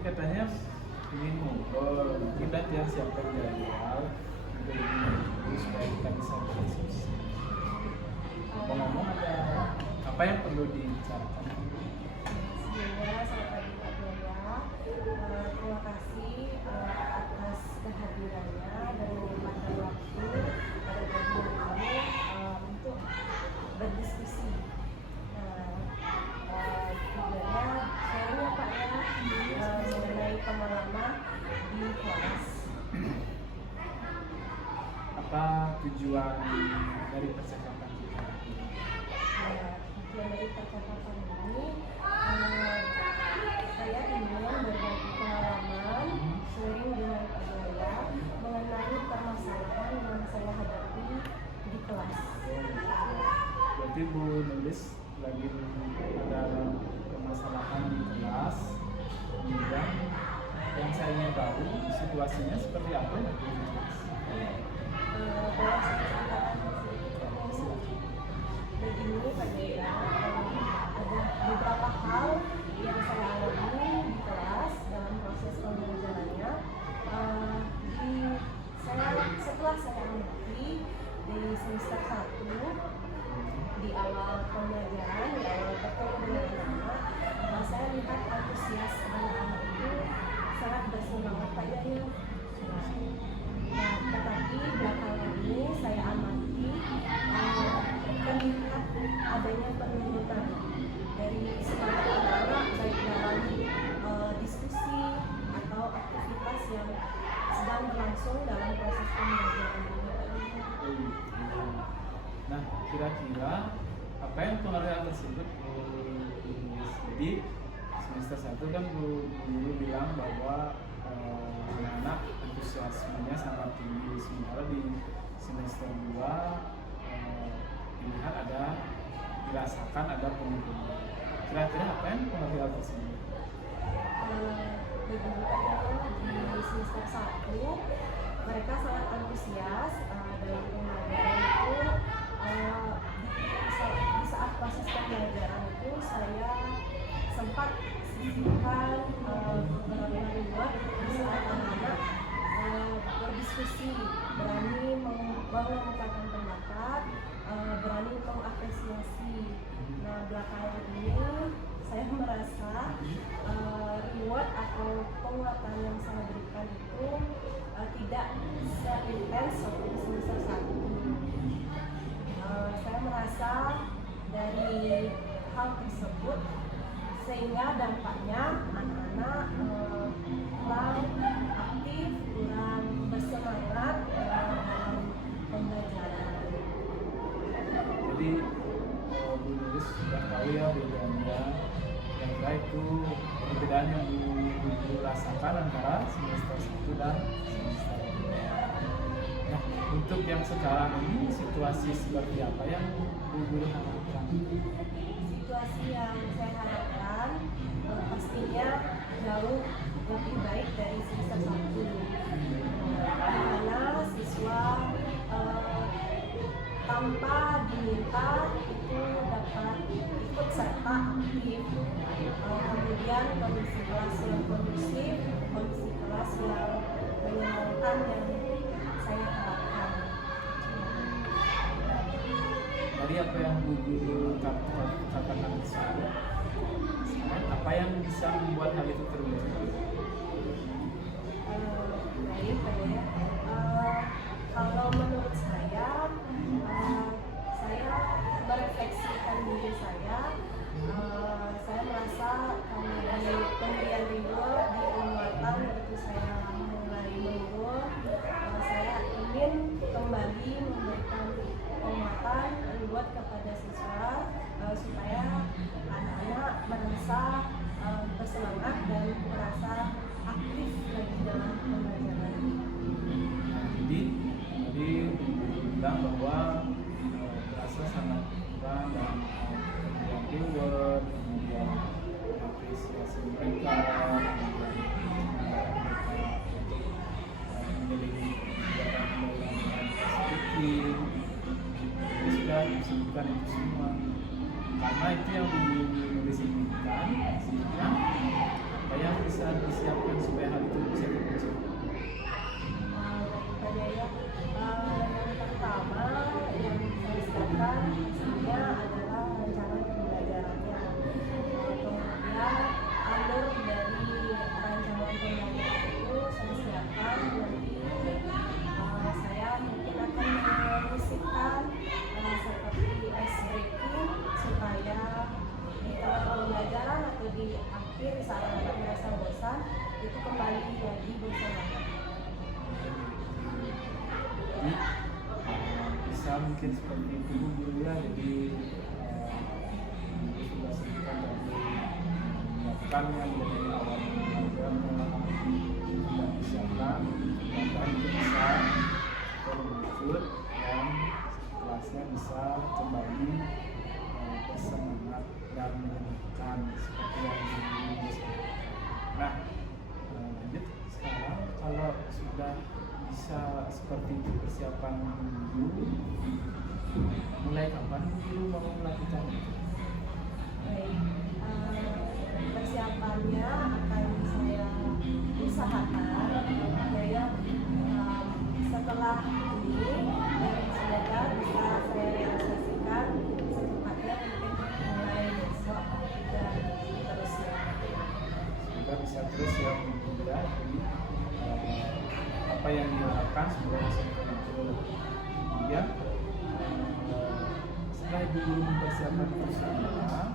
katanya ingin ngobrol, mungkin nanti yang siapkan jadwal untuk ini supaya kita bisa berdiskusi. Ngomong-ngomong ada apa yang perlu dibicarakan? Sebelumnya selamat pagi Pak Buya. Terima kasih atas kehadirannya dan menyempatkan waktu pada pagi hari ini untuk berdiskusi. Tujuannya sharing ya Pak ya, mengenai pengalaman di kelas. Apa tujuan dari percakapan kita? Tujuan dari percakapan ini saya ingin berbagi pengalaman, sharing dengan Pak Buya mengenai permasalahan yang saya hadapi di kelas. Berarti Bu Nulis lagi ada permasalahan di kelas, kemudian yang saya ingin tahu situasinya seperti apa ya Bu Nulis? Boleh saya ceritakan begini Pak Buya, ada beberapa hal yang saya alami di kelas dalam proses pembelajarannya. Setelah saya amati di semester 1 di awal pembelajaran, di awal bertemu dengan anak-anak, saya lihat antusias anak-anak itu sangat bersemangat Pak Yaya. Nah, tetapi belakangan ini saya amati terlihat adanya penurunan dari semangat anak-anak baik dalam diskusi atau aktivitas yang sedang berlangsung dalam proses pembelajaran ini. Nah, kira-kira apa yang pengaruh tersebut Bu Nulis? Jadi semester 1 kan Bu Guru bilang bahwa anak-anak antusiasmenya sangat tinggi, sementara di semester 2 dilihat dirasakan ada penurunan. Kira-kira apa yang pengaruh tersebut? Di semester 1 mereka sangat antusias dalam pembelajaran itu. Di saat proses pembelajaran itu saya sempat sisihkan beberapa reward di saat anak-anak berdiskusi, berani mengemukakan pendapat, berani mengapresiasi. Nah, belakangan ini saya merasa reward atau penguatan yang saya berikan itu tidak seintens waktu di semester 1. Saya merasa dari hal tersebut sehingga dampaknya anak-anak kurang aktif, kurang bersemangat dalam pembelajaran. Jadi Bu Nulis sudah tahu ya bedanya yang baik itu perbedaan yang Bu rasakan antara semester 1 dan semester 2. Nah, untuk yang sekarang ini situasi seperti apa yang Bu Guru harapkan? Situasi yang saya harapkan pastinya jauh lebih baik dari semester 1, di mana siswa tanpa diminta itu dapat ikut serta aktif, kemudian kondisi kelas yang kondusif, kondisi kelas yang menyenangkan yang saya harapkan. Dari apa yang Bu Guru katakan tersebut, apa yang bisa membuat hal itu terwujud? Baik, Pak ya. Kalau menurut saya merefleksikan diri saya merasa dari pemberian reward di penguatan begitu saya mulai menurun, saya ingin kembali memberikan penguatan reward kepada siswa supaya anak-anak merasa bersemangat dan merasa aktif lagi dalam pembelajaran. Jadi bilang bahwa merasa sangat kurang dalam pemberian reward, kemudian apresiasi mereka, memiliki kegiatan positif. Ini sudah disebutkan itu semua. Karena itu yang Nulis inginkan, sehingga apa yang bisa disiapkan supaya hal itu bisa terwujud? Pak Jaya, yang pertama yang saya siapkan pastinya adalah rencana pembelajarannya. Kemudian alur dari rancangan pembelajaran itu saya siapkan. Nanti saya mungkin akan menyisipkan seperti ice breaking supaya di tengah pembelajaran atau di akhir saat anak merasa bosan itu kembali lagi bersama. Jadi bisa mungkin seperti itu dulu ya. Jadi sudah sebutkan dari melakukan yang dari awal belajar tidak disiapkan, maka itu bisa terwujud dan kelasnya bisa kembali bersemangat dan menyenangkan seperti yang dulu. Nah, lanjut sekarang kalau sudah bisa seperti itu persiapan dulu, mulai kapan dulu mau melakukan itu? Baik, persiapannya akan saya usahakan supaya setelah ini dan semoga bisa saya realisasikan secepatnya, mungkin mulai besok dan seterusnya. Semoga bisa terus ya juga. Jadi apa yang dilakukan semoga bisa terwujud. Kemudian setelah ibu guru mempersiapkan itu semua,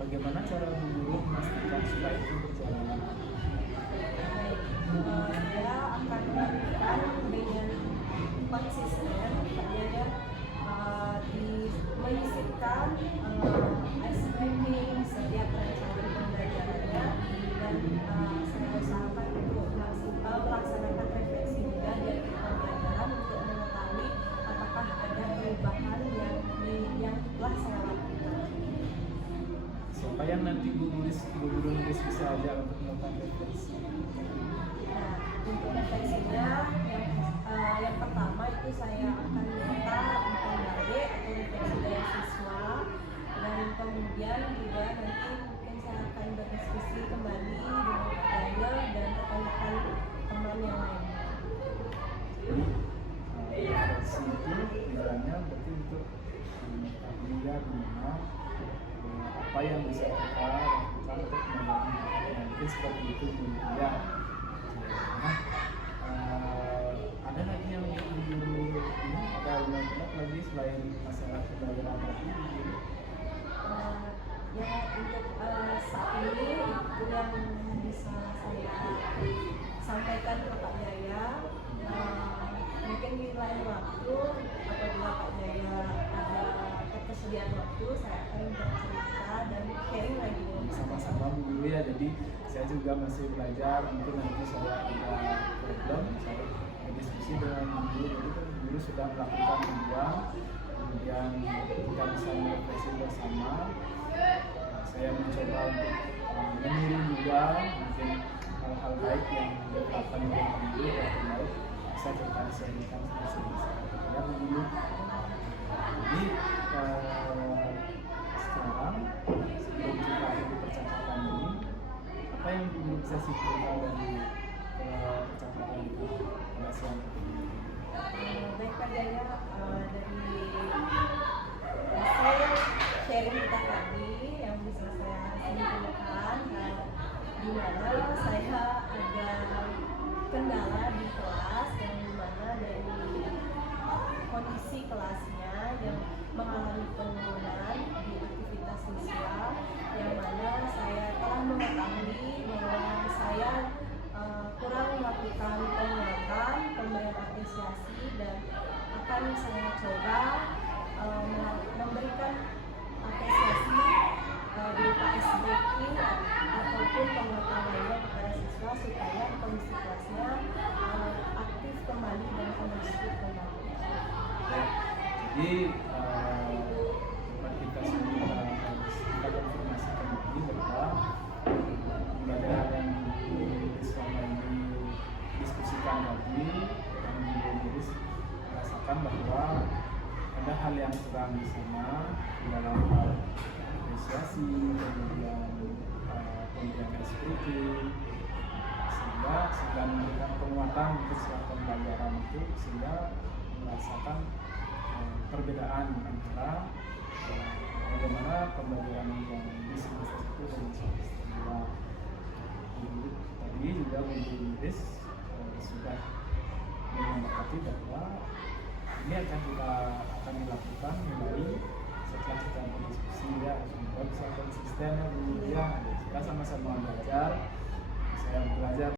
bagaimana cara ibu guru memastikan supaya itu berjalan? Baik, saya akan melakukan dengan konsisten, artinya menyisipkan ice breaking setiap rancangan pembelajarannya, dan saya usahakan untuk melaksanakan refleksi juga di akhir pembelajaran untuk mengetahui apakah ada perubahan yang telah saya lakukan. Siapa yang nanti ibu guru nulis bisa aja untuk melakukan refleksi? Nah, untuk refleksinya yang pertama itu saya akan minta UMKD atau refleksi dari siswa, dan kemudian juga nanti mungkin saya akan berdiskusi kembali dengan Daniel dan rekan-rekan teman yang lain. Jadi refleksi itu tujuannya berarti untuk mengetahui ya gimana apa yang bisa kita lakukan untuk mengurangi mungkin seperti itu ya. Nah, ada lagi yang guru ini ada unek-unek lagi selain masalah pembelajaran tadi? Ya, untuk saat ini itu yang bisa saya sampaikan ke Pak Jaya. Mungkin di lain waktu apabila Pak Jaya ada ketersediaan waktu, saya akan bercerita dan sharing lagi. Sama-sama dulu ya. Jadi saya juga masih belajar, mungkin nanti saya ada problem, saya berdiskusi dengan guru. Jadi kan guru sudah melakukan ujian, kemudian kita bisa merefleksi bersama. Saya mencoba untuk meniru juga mungkin hal-hal baik yang dilakukan oleh guru yang baik bisa kita sharingkan sama-sama ya dulu. Jadi sekarang sebelum kita akhiri percakapan ini, apa yang guru bisa simpulkan dari percakapan kita pada siang ini? Baik Pak Jaya, dari hasil sharing kita tadi yang bisa saya simpulkan, di mana saya ada kendala di kelas, yang dimana dari kondisi kelasnya yang mengalami penurunan di aktivitas siswa, yang mana saya telah mengetahui bahwa saya kurang melakukan penguatan, pemberian apresiasi, dan akan saya coba memberikan apresiasi berupa ice breaking ataupun penguatan lainnya kepada siswa supaya kondisi kelasnya aktif kembali dan kondusif kembali. Jadi kita semua kita konfirmasikan lagi bahwa pembelajaran yang selama ini diskusikan tadi yang ditulis merasakan bahwa ada hal yang kurang di sana dalam hal apresiasi, kemudian pemberian eksekutif, sehingga sudah memberikan penguatan untuk suatu pembelajaran itu, sehingga merasakan perbedaan antara bagaimana pembelajaran yang di semester 1 dan semester 2. Jadi, tadi juga Ibu Iris sudah menyepakati bahwa ini akan dilakukan mulai setelah kita berdiskusi ya, semoga bisa konsisten ya Bu ya, kita sama-sama belajar, saya belajar